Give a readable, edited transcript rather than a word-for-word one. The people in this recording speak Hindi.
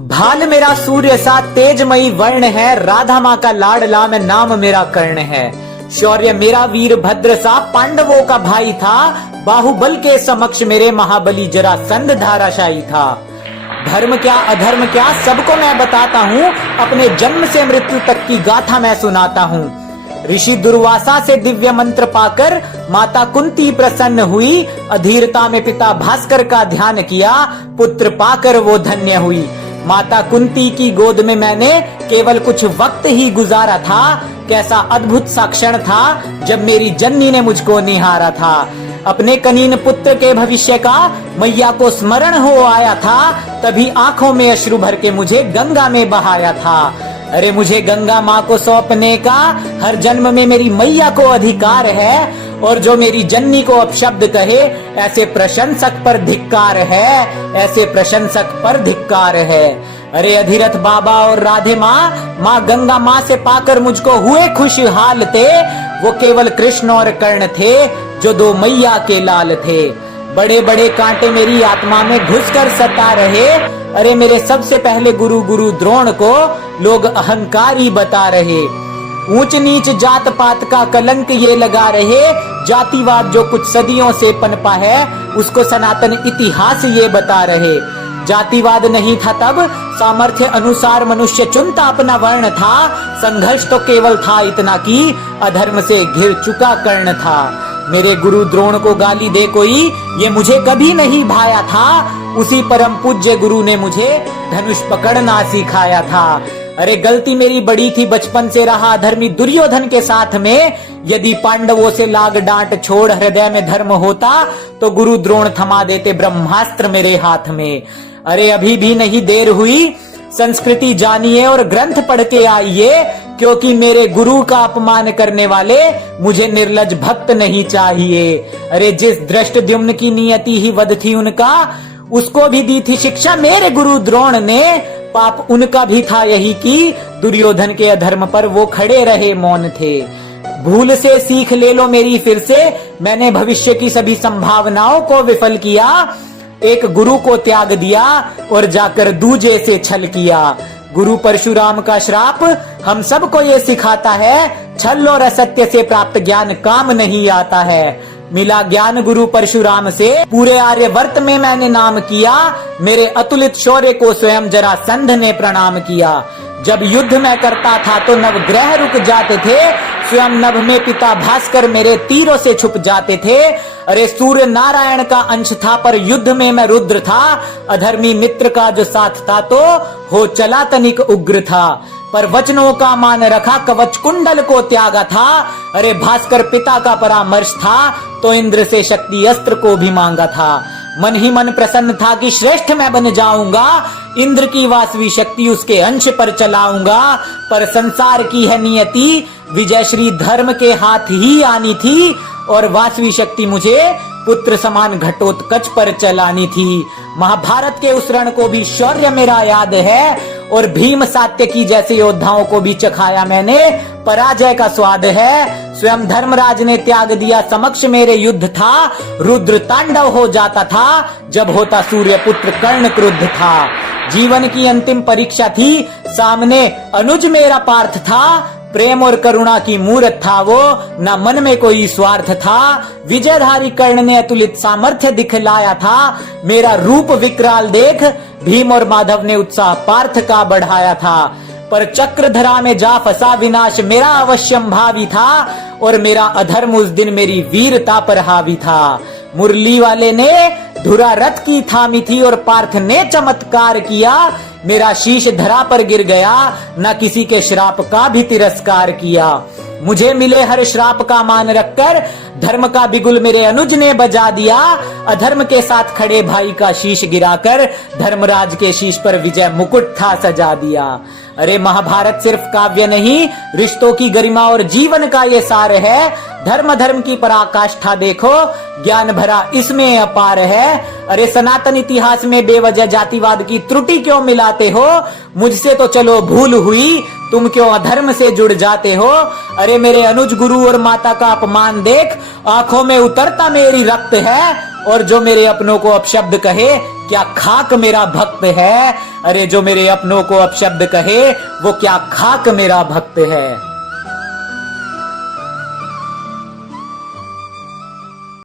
भाल मेरा सूर्य सा तेजमयी वर्ण है, राधा माँ का लाडला मैं नाम मेरा कर्ण है। शौर्य मेरा वीर भद्र सा पांडवों का भाई था, बाहुबल के समक्ष मेरे महाबली जरासंध धाराशायी था। धर्म क्या अधर्म क्या सबको मैं बताता हूँ, अपने जन्म से मृत्यु तक की गाथा मैं सुनाता हूँ। ऋषि दुर्वासा से दिव्य मंत्र पाकर माता कुंती प्रसन्न हुई, अधीरता में पिता भास्कर का ध्यान किया, पुत्र पाकर वो धन्य हुई। माता कुंती की गोद में मैंने केवल कुछ वक्त ही गुजारा था, कैसा अद्भुत सा क्षण था जब मेरी जननी ने मुझको निहारा था। अपने कनीन पुत्र के भविष्य का मैया को स्मरण हो आया था, तभी आंखों में अश्रु भर के मुझे गंगा में बहाया था। अरे मुझे गंगा माँ को सौंपने का हर जन्म में मेरी मैया को अधिकार है, और जो मेरी जननी को अपशब्द कहे ऐसे प्रशंसक पर धिक्कार है, ऐसे प्रशंसक पर धिक्कार है। अरे अधिरथ बाबा और राधे माँ गंगा माँ से पाकर मुझको हुए खुशहाल थे। वो केवल कृष्ण और कर्ण थे जो दो मैया के लाल थे। बड़े बड़े कांटे मेरी आत्मा में घुसकर सता रहे। अरे मेरे सबसे पहले गुरु द्रोण को लोग अहंकारी बता रहे। ऊंच नीच जात पात का कलंक ये लगा रहे, जातिवाद जो कुछ सदियों से पनपा है उसको सनातन इतिहास ये बता रहे। जातिवाद नहीं था तब, सामर्थ्य अनुसार मनुष्य चुनता अपना वर्ण था। संघर्ष तो केवल था इतना कि अधर्म से घिर चुका कर्ण था। मेरे गुरु द्रोण को गाली दे कोई, ये मुझे कभी नहीं भाया था। उसी परम पूज्य गुरु ने मुझे धनुष पकड़ना सिखाया था। अरे गलती मेरी बड़ी थी, बचपन से रहा धर्मी दुर्योधन के साथ में। यदि पांडवों से लाग डांट छोड़ हृदय में धर्म होता तो गुरु द्रोण थमा देते ब्रह्मास्त्र मेरे हाथ में। अरे अभी भी नहीं देर हुई, संस्कृति जानिए और ग्रंथ पढ़ के आइए, क्योंकि मेरे गुरु का अपमान करने वाले मुझे निर्लज भक्त नहीं चाहिए। अरे जिस दृष्टद्युम्न की नियति ही वध थी उनका, उसको भी दी थी शिक्षा मेरे गुरु द्रोण ने। पाप उनका भी था यही कि दुर्योधन के अधर्म पर वो खड़े रहे मौन थे। भूल से सीख ले लो मेरी फिर से, मैंने भविष्य की सभी संभावनाओं को विफल किया। एक गुरु को त्याग दिया और जाकर दूजे से छल किया। गुरु परशुराम का श्राप हम सबको ये सिखाता है, छल और असत्य से प्राप्त ज्ञान काम नहीं आता है। मिला ज्ञान गुरु परशुराम से, पूरे आर्यवर्त में मैंने नाम किया। मेरे अतुलित शौर्य को स्वयं जरासंध ने प्रणाम किया। जब युद्ध में करता था तो नवग्रह रुक जाते थे, स्वयं नभ में पिता भास्कर मेरे तीरों से छुप जाते थे। अरे सूर्य नारायण का अंश था पर युद्ध में मैं रुद्र था। अधर्मी मित्र का जो साथ था तो हो चला तनिक उग्र था, पर वचनों का मान रखा कवच कुंडल को त्यागा था। अरे भास्कर पिता का परामर्श था तो इंद्र से शक्ति अस्त्र को भी मांगा था। मन ही मन प्रसन्न था कि श्रेष्ठ मैं बन जाऊंगा, इंद्र की वासवी शक्ति उसके अंश पर चलाऊंगा। पर संसार की है नियति, विजय श्री धर्म के हाथ ही आनी थी, और वासवी शक्ति मुझे पुत्र समान घटोत्कच पर चलानी थी। महाभारत के उस रण को भी शौर्य मेरा याद है, और भीम सात्यकी जैसे योद्धाओं को भी चखाया मैंने पराजय का स्वाद है। स्वयं धर्मराज ने त्याग दिया समक्ष मेरे युद्ध था, रुद्र तांडव हो जाता था जब होता सूर्य पुत्र कर्ण क्रुद्ध था। जीवन की अंतिम परीक्षा थी, सामने अनुज मेरा पार्थ था। प्रेम और करुणा की मूर्त था वो, न मन में कोई स्वार्थ था। विजयधारी कर्ण ने अतुलित सामर्थ्य दिखलाया था। मेरा रूप विकराल देख भीम और माधव ने उत्साह पार्थ का बढ़ाया था। पर चक्रधरा में जा फंसा विनाश मेरा अवश्यम भावी था, और मेरा अधर्म उस दिन मेरी वीरता पर हावी था। मुरली वाले ने धुरा रथ की थामी थी और पार्थ ने चमत्कार किया। मेरा शीश धरा पर गिर गया, न किसी के श्राप का भी तिरस्कार किया। मुझे मिले हर श्राप का मान रखकर धर्म का बिगुल मेरे अनुज ने बजा दिया। अधर्म के साथ खड़े भाई का शीश गिराकर धर्मराज के शीश पर विजय मुकुट था सजा दिया। अरे महाभारत सिर्फ काव्य नहीं, रिश्तों की गरिमा और जीवन का ये सार है। धर्म धर्म की पराकाष्ठा देखो, ज्ञान भरा इसमें अपार है। अरे सनातन इतिहास में बेवजह जातिवाद की त्रुटि क्यों मिलाते हो? मुझसे तो चलो भूल हुई, तुम क्यों अधर्म से जुड़ जाते हो? अरे मेरे अनुज गुरु और माता का अपमान देख, आंखों में उतरता मेरी रक्त है। और जो मेरे अपनों को अपशब्द कहे, क्या खाक मेरा भक्त है? अरे जो मेरे अपनों को अपशब्द कहे वो क्या खाक मेरा भक्त है।